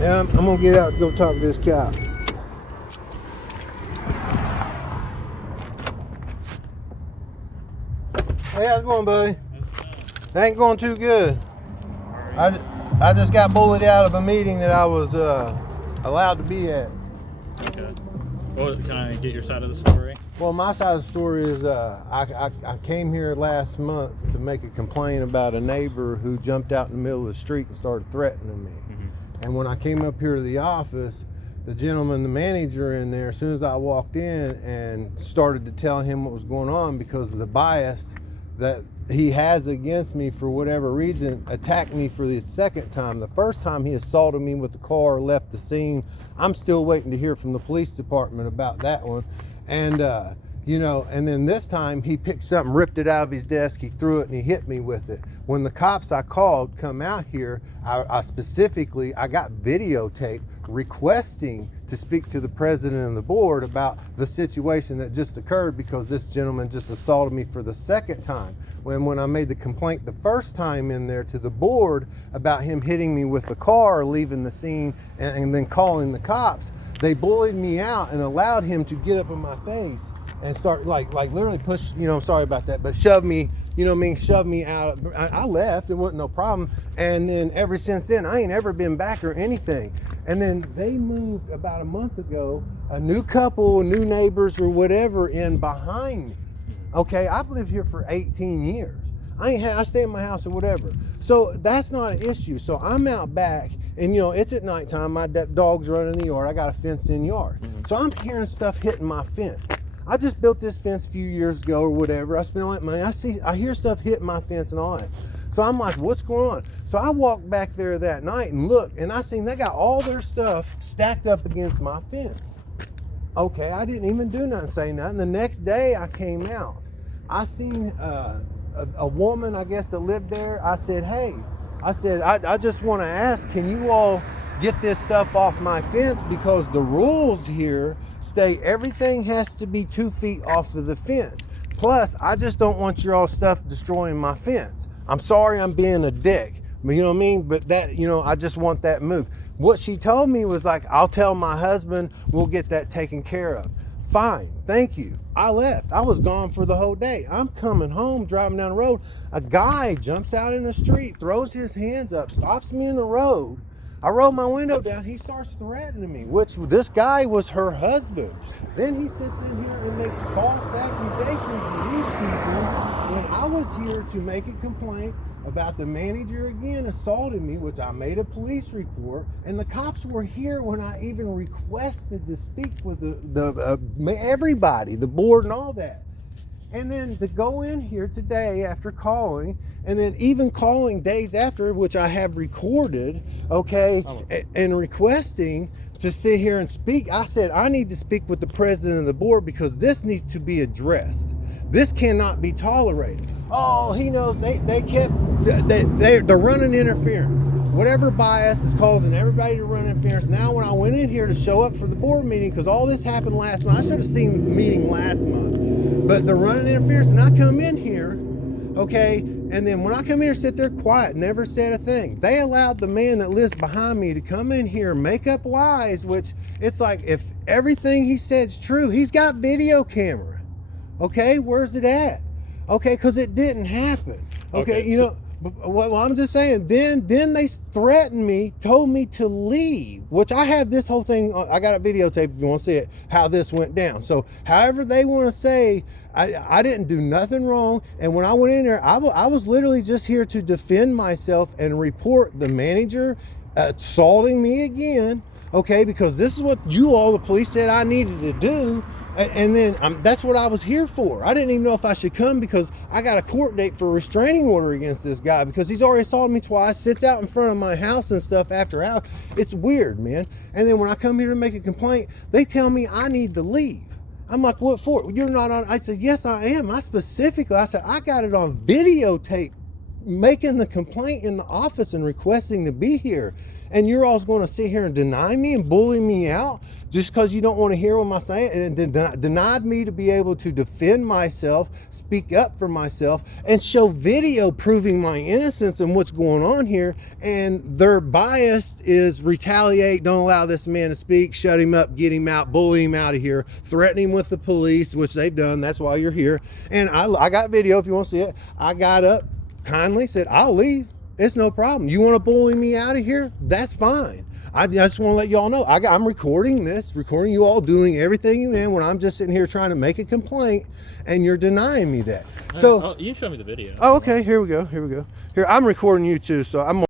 Yeah, I'm gonna get out and go talk to this cop. Hey, how's it going, buddy? It ain't going too good. I just got bullied out of a meeting that I was allowed to be at. Okay. Well, can I get your side of the story? Well, my side of the story is I came here last month to make a complaint about a neighbor who jumped out in the middle of the street and started threatening me. Mm-hmm. And when I came up here to the office, the gentleman, the manager in there, as soon as I walked in and started to tell him what was going on because of the bias that he has against me for whatever reason, attacked me for the second time. The first time he assaulted me with the car, left the scene. I'm still waiting to hear from the police department about that one. And, and then this time he picked something, ripped it out of his desk, he threw it and he hit me with it. When the cops I called come out here, I got videotape requesting to speak to the president and the board about the situation that just occurred because this gentleman just assaulted me for the second time. When I made the complaint the first time in there to the board about him hitting me with the car, leaving the scene, and then calling the cops, they bullied me out and allowed him to get up in my face and start like literally push, I'm sorry about that, but shove me, shove me out. I left, it wasn't no problem. And then ever since then, I ain't ever been back or anything. And then they moved about a month ago, a new couple, new neighbors or whatever in behind me. Okay, I've lived here for 18 years. I stay in my house or whatever. So that's not an issue. So I'm out back and it's at nighttime, my dog's running in the yard, I got a fenced in yard. Mm-hmm. So I'm hearing stuff hitting my fence. I just built this fence a few years ago or whatever. I spent all that money. I hear stuff hitting my fence and all that. So I'm like, what's going on? So I walked back there that night and looked, and I seen they got all their stuff stacked up against my fence. Okay, I didn't even do nothing, say nothing. The next day I came out. I seen a woman, I guess, that lived there. I said, hey, I just want to ask, can you all get this stuff off my fence? Because the rules here state everything has to be 2 feet off of the fence. Plus, I just don't want your all stuff destroying my fence. I'm sorry I'm being a dick, but you know what I mean? But that, I just want that moved. What she told me was like, I'll tell my husband, we'll get that taken care of. Fine, thank you. I left. I was gone for the whole day. I'm coming home, driving down the road. A guy jumps out in the street, throws his hands up, stops me in the road. I roll my window down. He starts threatening me, which this guy was her husband. Then he sits in here and makes false accusations to these people when I was here to make a complaint about the manager again assaulting me, which I made a police report, and the cops were here when I even requested to speak with everybody, the board and all that. And then to go in here today after calling, and then even calling days after, which I have recorded, okay, and requesting to sit here and speak. I said, I need to speak with the president of the board because this needs to be addressed. This cannot be tolerated. Oh, he knows they're running interference. Whatever bias is causing everybody to run interference. Now when I went in here to show up for the board meeting, because all this happened last month, I should have seen the meeting last month, but they're running interference, and I come in here, okay, and then when I come here, sit there quiet, never said a thing. They allowed the man that lives behind me to come in here, make up lies, which it's like if everything he said's true, he's got video camera. Okay, where's it at? Okay, because it didn't happen. Okay, well, I'm just saying, then they threatened me, told me to leave, which I have this whole thing, I got a videotape if you want to see it, how this went down. So however they want to say, I didn't do nothing wrong. And when I went in there, I was literally just here to defend myself and report the manager assaulting me again, okay, because this is what you all, the police, said I needed to do. And then that's what I was here for. I didn't even know if I should come because I got a court date for a restraining order against this guy because he's already assaulted me twice, sits out in front of my house and stuff after hours. It's weird, man. And then when I come here to make a complaint, they tell me I need to leave. I'm like, what for? You're not on. I said, yes, I am. I said, I got it on videotape making the complaint in the office and requesting to be here. And you're all going to sit here and deny me and bully me out just because you don't want to hear what I'm saying, and denied me to be able to defend myself, speak up for myself, and show video proving my innocence and what's going on here. And their bias is retaliate, don't allow this man to speak, shut him up, get him out, bully him out of here, threaten him with the police, which they've done. That's why you're here. And I got video if you want to see it. I got up, kindly said, I'll leave. It's no problem. You want to bully me out of here? That's fine. I just want to let y'all know I'm recording you all doing everything you can when I'm just sitting here trying to make a complaint, and you're denying me that. So you can show me the video. oh, okay, here we go. Here I'm recording you too, so I'm